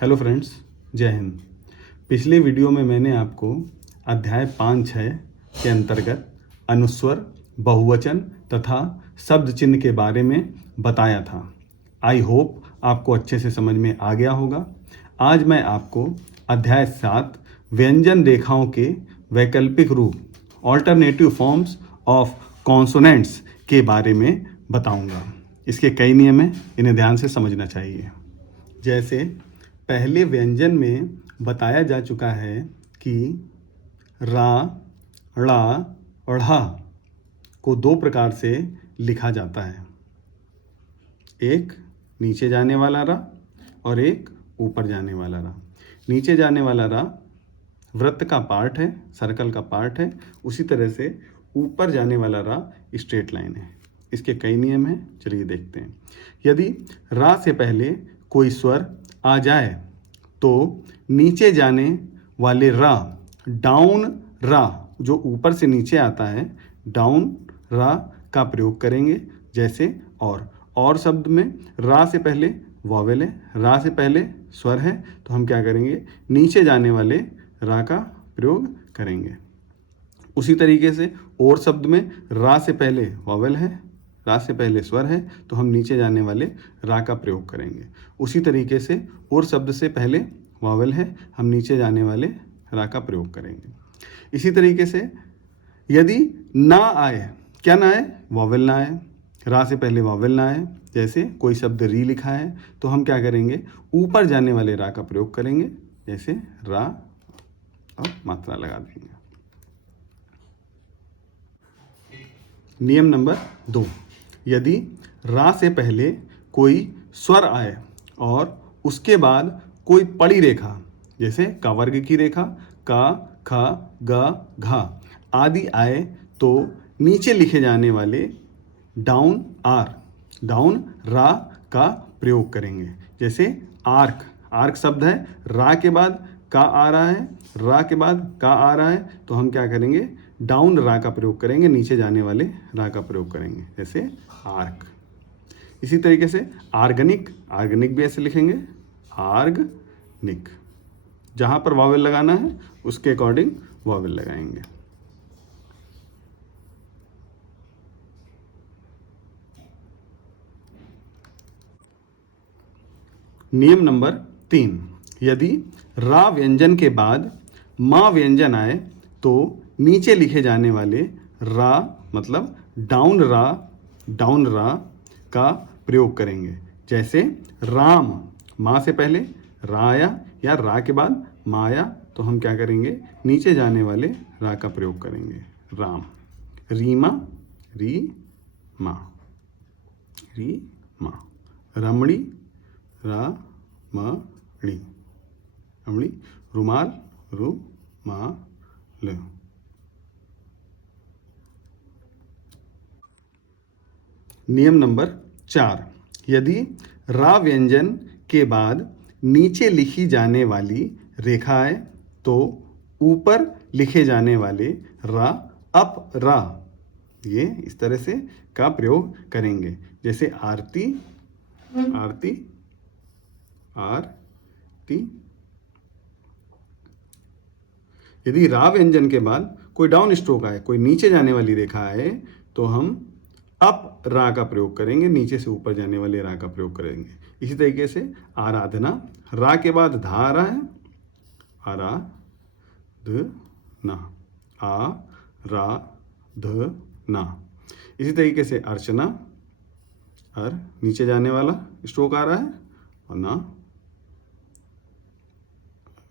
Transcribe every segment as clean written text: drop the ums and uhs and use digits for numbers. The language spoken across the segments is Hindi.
हेलो फ्रेंड्स, जय हिंद। पिछले वीडियो में मैंने आपको अध्याय 5-6 के अंतर्गत अनुस्वर, बहुवचन तथा शब्द चिन्ह के बारे में बताया था। आई होप आपको अच्छे से समझ में आ गया होगा। आज मैं आपको अध्याय 7 व्यंजन रेखाओं के वैकल्पिक रूप ऑल्टरनेटिव फॉर्म्स ऑफ कॉन्सोनेंट्स के बारे में बताऊंगा। इसके कई नियम हैं, इन्हें ध्यान से समझना चाहिए। जैसे पहले व्यंजन में बताया जा चुका है कि रा, ड़ा और ढ़ा को दो प्रकार से लिखा जाता है। एक नीचे जाने वाला रा और एक ऊपर जाने वाला रा। नीचे जाने वाला रा वृत्त का पार्ट है, सर्कल का पार्ट है। उसी तरह से ऊपर जाने वाला रा स्ट्रेट लाइन है। इसके कई नियम हैं, चलिए देखते हैं। यदि रा से पहले कोई स्वर आ जाए तो नीचे जाने वाले रा, डाउन रा, जो ऊपर से नीचे आता है, डाउन रा का प्रयोग करेंगे। जैसे और शब्द में रा से पहले वॉवेल है, रा से पहले स्वर है, तो हम क्या करेंगे, नीचे जाने वाले रा का प्रयोग करेंगे। उसी तरीके से और शब्द में रा से पहले वॉवेल है, रा से पहले स्वर है, तो हम नीचे जाने वाले रा का प्रयोग करेंगे। उसी तरीके से और शब्द से पहले वॉवेल है, हम नीचे जाने वाले रा का प्रयोग करेंगे। इसी तरीके से यदि ना आए, क्या ना आए, वॉवेल ना आए, रा से पहले वॉवेल ना आए, जैसे कोई शब्द री लिखा है तो हम क्या करेंगे, ऊपर जाने वाले रा का प्रयोग करेंगे। जैसे रा और मात्रा लगा देंगे। नियम नंबर 2, यदि रा से पहले कोई स्वर आए और उसके बाद कोई पड़ी रेखा, जैसे का वर्ग की रेखा, का, ख, ग, घ आदि आए, तो नीचे लिखे जाने वाले डाउन रा का प्रयोग करेंगे। जैसे आर्क शब्द है, रा के बाद का आ रहा है, रा के बाद का आ रहा है, तो हम क्या करेंगे, डाउन रा का प्रयोग करेंगे, नीचे जाने वाले रा का प्रयोग करेंगे। जैसे आर्क। इसी तरीके से आर्गनिक भी ऐसे लिखेंगे, आर्गनिक। जहाँ पर वॉवेल लगाना है उसके अकॉर्डिंग वॉवेल लगाएंगे। नियम नंबर 3, यदि रा व्यंजन के बाद मा व्यंजन आए तो नीचे लिखे जाने वाले रा, मतलब डाउन रा का प्रयोग करेंगे। जैसे राम, माँ से पहले रा आया या रा के बाद मा आया, तो हम क्या करेंगे, नीचे जाने वाले रा का प्रयोग करेंगे। राम। री मा। रमणी, रमणी। रुमाल, रुमाल। नियम नंबर 4, यदि रा व्यंजन के बाद नीचे लिखी जाने वाली रेखा है तो ऊपर लिखे जाने वाले रा, अप रा, ये इस तरह से का प्रयोग करेंगे। जैसे आरती, यदि रा व्यंजन के बाद कोई डाउन स्ट्रोक आए, कोई नीचे जाने वाली रेखा आए, तो हम अप रा का प्रयोग करेंगे, नीचे से ऊपर जाने वाले रा का प्रयोग करेंगे। इसी तरीके से आराधना, रा के बाद धा आ रहा है, आराधना, आराधना। इसी तरीके से अर्चना, नीचे जाने वाला स्ट्रोक आ रहा है, और ना,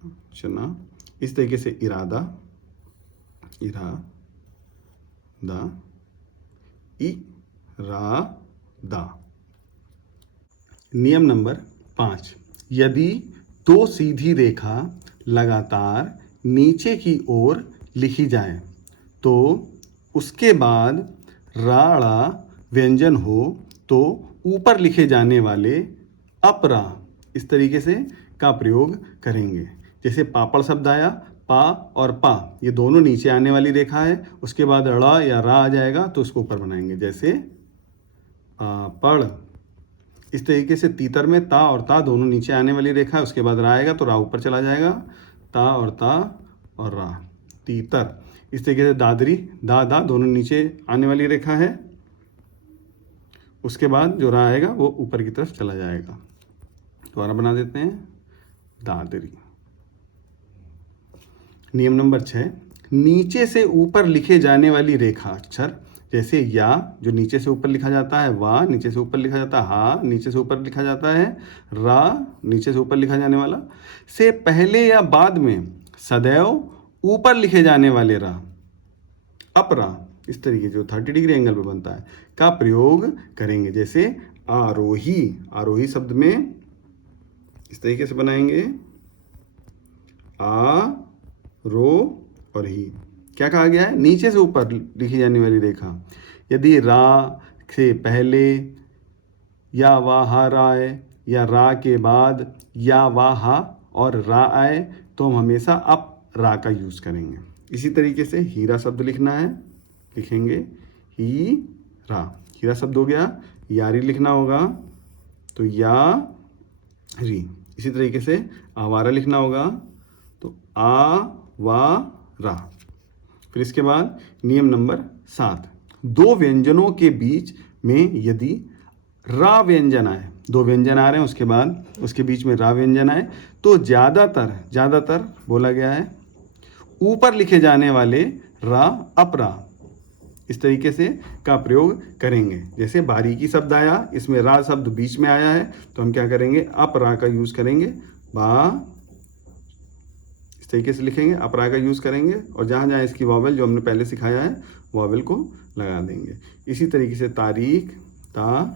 अर्चना। इस तरीके से इरादा, इरादा। नियम नंबर 5, यदि दो सीधी रेखा लगातार नीचे की ओर लिखी जाए तो उसके बाद राड़ा व्यंजन हो तो ऊपर लिखे जाने वाले अपरा, इस तरीके से का प्रयोग करेंगे। जैसे पापड़ शब्द आया, पा और पा, ये दोनों नीचे आने वाली रेखा है, उसके बाद ड़ा या रा आ जाएगा तो उसको ऊपर बनाएंगे। जैसे पापड़, इस तरीके से तीतर में ता और ता दोनों नीचे आने वाली रेखा है, उसके बाद रा आएगा तो रा ऊपर चला जाएगा, ता और रा, तीतर। इस तरीके से दादरी दा दा दोनों नीचे आने वाली रेखा है, उसके बाद जो रा आएगा वो ऊपर की तरफ चला जाएगा। दोबारा बना देते हैं, दादरी। नियम नंबर 6, नीचे से ऊपर लिखे जाने वाली रेखा अक्षर, जैसे या जो नीचे से ऊपर लिखा जाता है, वा नीचे से ऊपर लिखा जाता है, हा नीचे से ऊपर लिखा जाता है, रा नीचे से ऊपर लिखा जाने वाला, से पहले या बाद में सदैव ऊपर लिखे जाने वाले रा, अपरा, इस तरीके जो 30 डिग्री एंगल पे बनता है, का प्रयोग करेंगे। जैसे आरोही, आरोही शब्द में इस तरीके से बनाएंगे, आ रो और ही। क्या कहा गया है? नीचे से ऊपर लिखी जाने वाली रेखा। यदि रा से पहले या वाह रा आए या रा के बाद या वाह और रा आए तो हम हमेशा अप रा का यूज़ करेंगे। इसी तरीके से हीरा शब्द लिखना है, लिखेंगे ही रा, हीरा शब्द हो गया। यारी लिखना होगा तो या री। इसी तरीके से आवारा लिखना होगा तो आ वा रा। फिर इसके बाद नियम नंबर 7, दो व्यंजनों के बीच में यदि रा व्यंजन आए, दो व्यंजन आ रहे हैं उसके बाद उसके बीच में रा व्यंजन आए तो ज़्यादातर बोला गया है ऊपर लिखे जाने वाले रा अपरा, इस तरीके से का प्रयोग करेंगे। जैसे बारीकी शब्द आया, इसमें रा शब्द बीच में आया है तो हम क्या करेंगे, अपरा का यूज़ करेंगे, बा इस तरीके से लिखेंगे, अपरा का यूज़ करेंगे और जहाँ जहाँ इसकी वॉवेल जो हमने पहले सिखाया है वॉवेल को लगा देंगे। इसी तरीके से तारीख, ता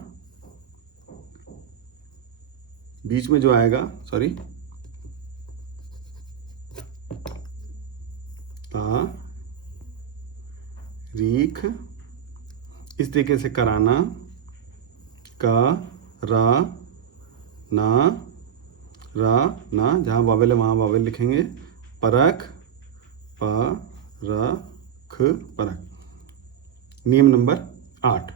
बीच में जो आएगा, तारीख, इस तरीके से कराना, का रा ना, जहाँ वावेल है वहाँ वावेल लिखेंगे, परख, परख, परख। नियम नंबर 8,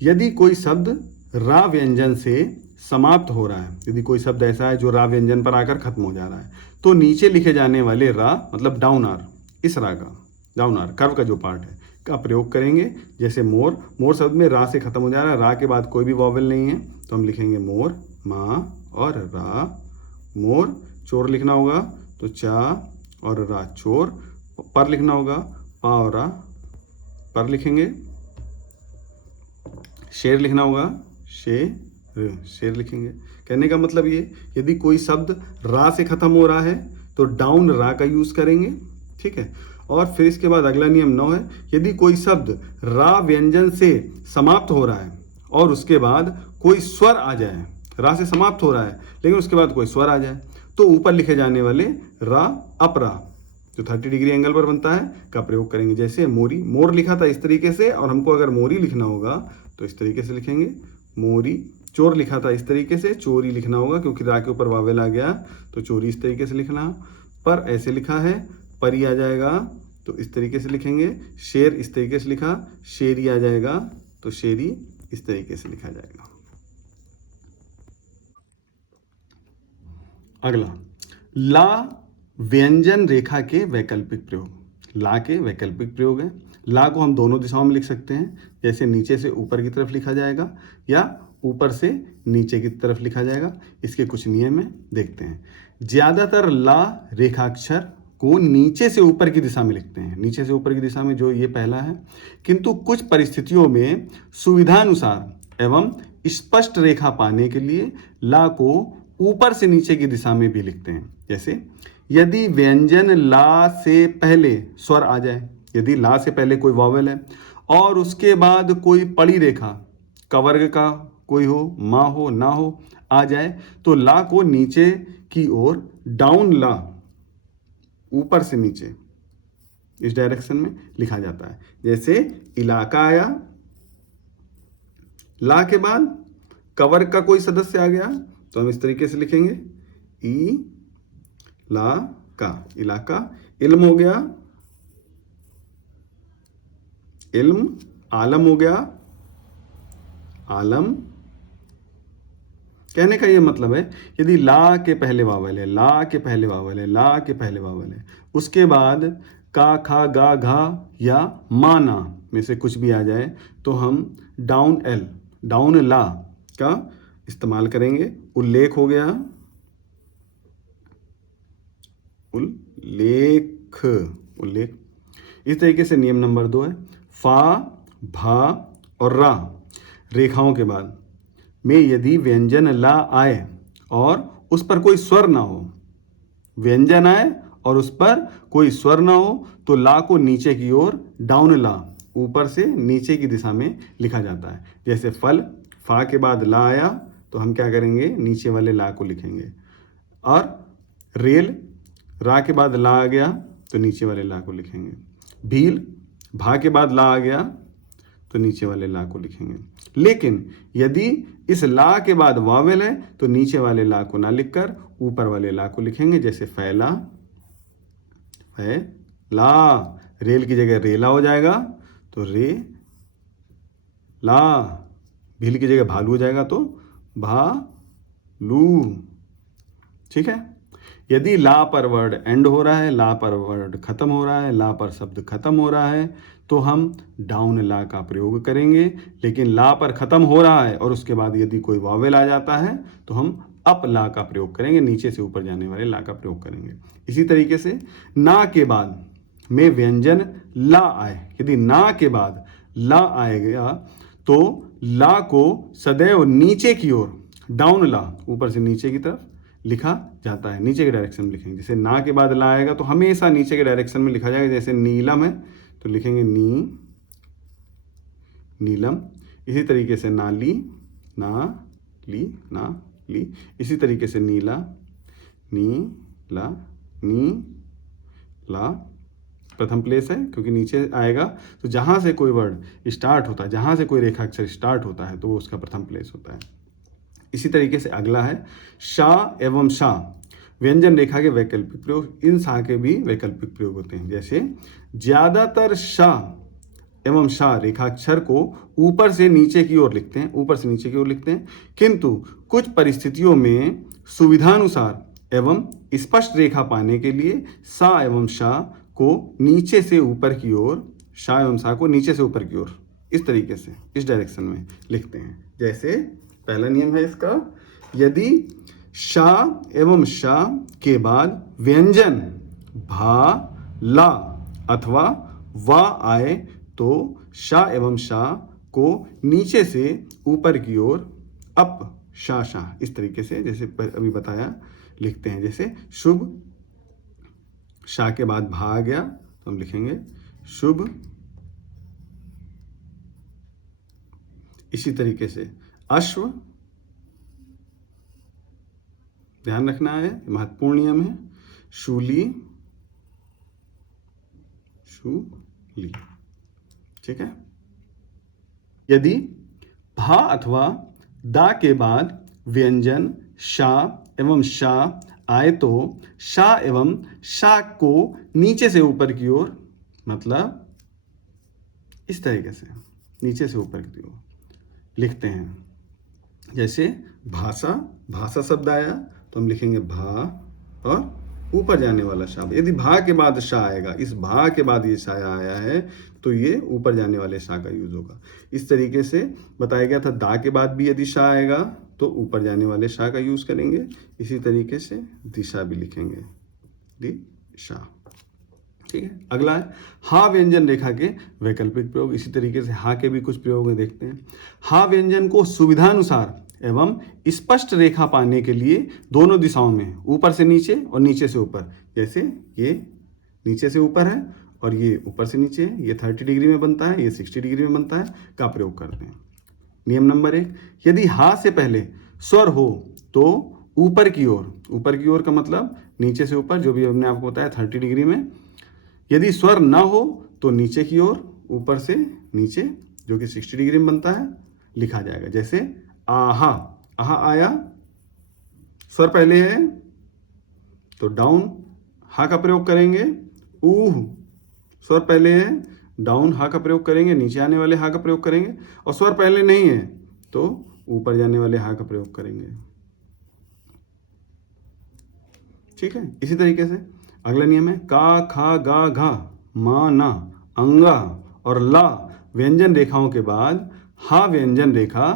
यदि कोई शब्द रा व्यंजन से समाप्त हो रहा है, यदि कोई शब्द ऐसा है जो रा व्यंजन पर आकर खत्म हो जा रहा है तो नीचे लिखे जाने वाले रा मतलब डाउन आर, इस रा का डाउन आर कर्व का जो पार्ट है का प्रयोग करेंगे। जैसे मोर, मोर शब्द में रा से खत्म हो जा रहा है, रा के बाद कोई भी वॉवेल नहीं है तो हम लिखेंगे मोर, माँ और रा, मोर। चोर लिखना होगा तो चा और रा चोर, पर लिखना होगा पा और रा पर लिखेंगे। शेर लिखना होगा शेर लिखेंगे। कहने का मतलब ये, यदि कोई शब्द रा से खत्म हो रहा है तो डाउन रा का यूज करेंगे, ठीक है। और फिर इसके बाद अगला नियम 9 है, यदि कोई शब्द रा व्यंजन से समाप्त हो रहा है और उसके बाद कोई स्वर आ जाए, रा से समाप्त हो रहा है लेकिन उसके बाद कोई स्वर आ जाए तो ऊपर लिखे जाने वाले रा अपरा जो 30 डिग्री एंगल पर बनता है का प्रयोग करेंगे। जैसे मोरी, मोर लिखा था इस तरीके से और हमको अगर मोरी लिखना होगा तो इस तरीके से लिखेंगे मोरी। चोर लिखा था इस तरीके से, चोरी लिखना होगा क्योंकि रा के ऊपर वावेल आ गया तो चोरी इस तरीके से लिखना। पर ऐसे लिखा है, परी आ जाएगा तो इस तरीके से लिखेंगे। शेर इस तरीके से लिखा, शेरी आ जाएगा तो शेरी इस तरीके से लिखा जाएगा। अगला, ला व्यंजन रेखा के वैकल्पिक प्रयोग। ला के वैकल्पिक प्रयोग है। ला को हम दोनों दिशाओं में लिख सकते हैं, जैसे नीचे से ऊपर की तरफ लिखा जाएगा या ऊपर से नीचे की तरफ लिखा जाएगा। इसके कुछ नियम है, देखते हैं। ज़्यादातर ला रेखाक्षर को नीचे से ऊपर की दिशा में लिखते हैं, नीचे से ऊपर की दिशा में जो ये पहला है, किंतु कुछ परिस्थितियों में सुविधानुसार एवं स्पष्ट रेखा पाने के लिए ला को ऊपर से नीचे की दिशा में भी लिखते हैं। जैसे यदि व्यंजन ला से पहले स्वर आ जाए, यदि ला से पहले कोई वॉवेल है और उसके बाद कोई पड़ी रेखा कवर्ग का कोई हो, माँ हो ना हो आ जाए तो ला को नीचे की ओर डाउन ला, ऊपर से नीचे इस डायरेक्शन में लिखा जाता है। जैसे इलाका आया, ला के बाद कवर्ग का कोई सदस्य आ गया तो हम इस तरीके से लिखेंगे ई ला का, इलाका। इल्म हो गया, इल्म। आलम हो गया, आलम। कहने का ये मतलब है, यदि ला के पहले वावल है, ला के पहले वावल है, ला के पहले वावल है, उसके बाद का, खा, गा, घा या माना में से कुछ भी आ जाए, तो हम डाउन एल, डाउन ला का इस्तेमाल करेंगे। उल्लेख हो गया, उल्लेख, उल्लेख। इस तरीके से नियम नंबर 2 है, फा, भा और रा रेखाओं के बाद में यदि व्यंजन ला आए और उस पर कोई स्वर ना हो, व्यंजन आए और उस पर कोई स्वर ना हो, तो ला को नीचे की ओर, डाउन ला ऊपर से नीचे की दिशा में लिखा जाता है। जैसे फल, फा के बाद ला आया तो हम क्या करेंगे, नीचे वाले ला को लिखेंगे। और रेल, रा के बाद ला आ गया तो नीचे वाले ला को लिखेंगे। भील, भा के बाद ला आ गया तो नीचे वाले ला को लिखेंगे। लेकिन यदि इस ला के बाद वावेल है तो नीचे वाले ला को ना लिखकर ऊपर वाले ला को लिखेंगे। जैसे फैला, फैला, रेल की जगह रेला हो जाएगा तो रे ला, भील की जगह भालू हो जाएगा तो भालू। ठीक है। यदि ला पर वर्ड एंड हो रहा है, ला पर वर्ड खत्म हो रहा है, ला पर शब्द खत्म हो रहा है, तो हम डाउन ला का प्रयोग करेंगे। लेकिन ला पर खत्म हो रहा है और उसके बाद यदि कोई वावेल आ जाता है तो हम अप ला का प्रयोग करेंगे, नीचे से ऊपर जाने वाले ला का प्रयोग करेंगे। इसी तरीके से ना के बाद में व्यंजन ला आए, यदि ना के बाद ला आएगा तो ला को सदैव नीचे की ओर, डाउन ला, ऊपर से नीचे की तरफ लिखा जाता है, नीचे के डायरेक्शन में लिखेंगे। जैसे ना के बाद ला आएगा तो हमेशा नीचे के डायरेक्शन में लिखा जाएगा। जैसे नीलम है तो लिखेंगे नीलम। इसी तरीके से नाली, ना ली। इसी तरीके से नीला, ला प्रथम प्लेस है क्योंकि नीचे आएगा, तो जहां से कोई वर्ड स्टार्ट होता है, जहां से कोई रेखाक्षर स्टार्ट होता है तो वो उसका प्रथम प्लेस होता है। इसी तरीके से अगला है शा एवं शा, व्यंजन रेखा के वैकल्पिक प्रयोग। इन शा के भी वैकल्पिक प्रयोग होते हैं। जैसे ज्यादातर शा एवं शा रेखाक्षर को ऊपर से नीचे की ओर लिखते हैं, ऊपर से नीचे की ओर लिखते हैं, किंतु कुछ परिस्थितियों में सुविधानुसार एवं स्पष्ट रेखा पाने के लिए सा एवं शा को नीचे से ऊपर की ओर, शा एवं शा को नीचे से ऊपर की ओर इस तरीके से, इस डायरेक्शन में लिखते हैं। जैसे पहला नियम है इसका, यदि शा एवं शा के बाद व्यंजन भा, ला अथवा वा आए तो शा एवं शा को नीचे से ऊपर की ओर अप शा शा इस तरीके से, जैसे अभी बताया, लिखते हैं। जैसे शुभ, शा के बाद भा आ गया तो हम लिखेंगे शुभ। इसी तरीके से अश्व, ध्यान रखना है, महत्वपूर्ण नियम है। शूली, ठीक है। यदि भा अथवा दा के बाद व्यंजन शा एवं शा आए तो शा एवं शा को नीचे से ऊपर की ओर, मतलब इस तरीके से नीचे से ऊपर की ओर लिखते हैं। जैसे भाषा, भाषा शब्द आया तो हम लिखेंगे भा और ऊपर जाने वाला शा। यदि भा के बाद शा आएगा, इस भा के बाद ये शा आया है तो ये ऊपर जाने वाले शा का यूज होगा। इस तरीके से बताया गया था। दा के बाद भी यदि शा आएगा तो ऊपर जाने वाले शा का यूज करेंगे। इसी तरीके से दिशा भी लिखेंगे, दिशा। ठीक है। अगला है हा व्यंजन रेखा के वैकल्पिक प्रयोग। इसी तरीके से हा के भी कुछ प्रयोग में देखते हैं। हा व्यंजन को सुविधानुसार एवं स्पष्ट रेखा पाने के लिए दोनों दिशाओं में, ऊपर से नीचे और नीचे से ऊपर, जैसे ये नीचे से ऊपर है और ये ऊपर से नीचे है, ये 30 डिग्री में बनता है, ये 60 डिग्री में बनता है, का प्रयोग करते हैं। नियम नंबर 1, यदि हा से पहले स्वर हो तो ऊपर की ओर, ऊपर की ओर का मतलब नीचे से ऊपर, जो भी हमने आपको बताया 30 डिग्री में। यदि स्वर ना हो तो नीचे की ओर, ऊपर से नीचे, जो कि 60 डिग्री में बनता है, लिखा जाएगा। जैसे आहा, आहा आया, स्वर पहले है तो डाउन हा का प्रयोग करेंगे। ऊह, स्वर पहले है, डाउन हा का प्रयोग करेंगे, नीचे आने वाले हा का प्रयोग करेंगे। और स्वर पहले नहीं है तो ऊपर जाने वाले हा का प्रयोग करेंगे। ठीक है। इसी तरीके से अगला नियम है का खा गा घा मा ना अंगा और ला व्यंजन रेखाओं के बाद हा व्यंजन रेखा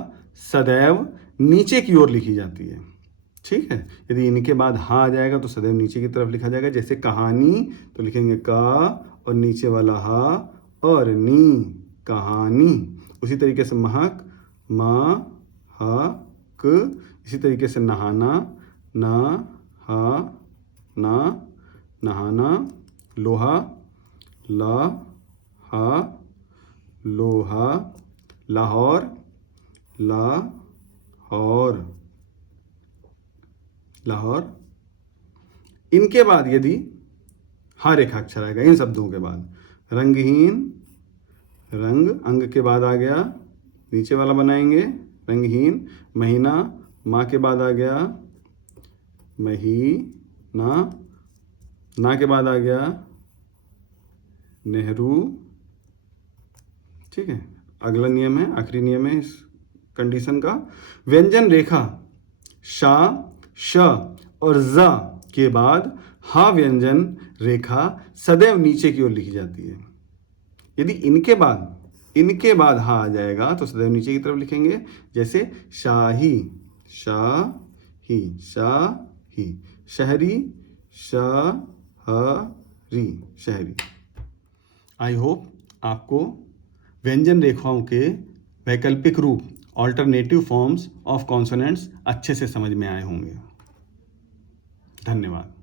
सदैव नीचे की ओर लिखी जाती है। ठीक है, यदि इनके बाद हा आ जाएगा तो सदैव नीचे की तरफ लिखा जाएगा। जैसे कहानी तो लिखेंगे का और नीचे वाला हा और नी कहानी। उसी तरीके से महक मा हा क। इसी तरीके से नहाना ना हा ना नहाना। लोहा ला हा लोहा। लाहौर ला और लाहौर। इनके बाद यदि हा रेखा अक्षर आएगा इन शब्दों के बाद, रंगहीन रंग अंग के बाद आ गया नीचे वाला बनाएंगे रंगहीन। महीना माँ के बाद आ गया महीना। ना के बाद आ गया नेहरू। ठीक है, अगला नियम है, आखिरी नियम है इस कंडीशन का। व्यंजन रेखा शा श और ज के बाद हा व्यंजन रेखा सदैव नीचे की ओर लिखी जाती है। यदि इनके बाद हा आ जाएगा तो सदैव नीचे की तरफ लिखेंगे। जैसे शाही शाही शाही। शहरी शहरी शहरी। आई होप आपको व्यंजन रेखाओं के वैकल्पिक रूप ऑल्टरनेटिव फॉर्म्स ऑफ कॉन्सोनेंट्स अच्छे से समझ में आए होंगे। धन्यवाद।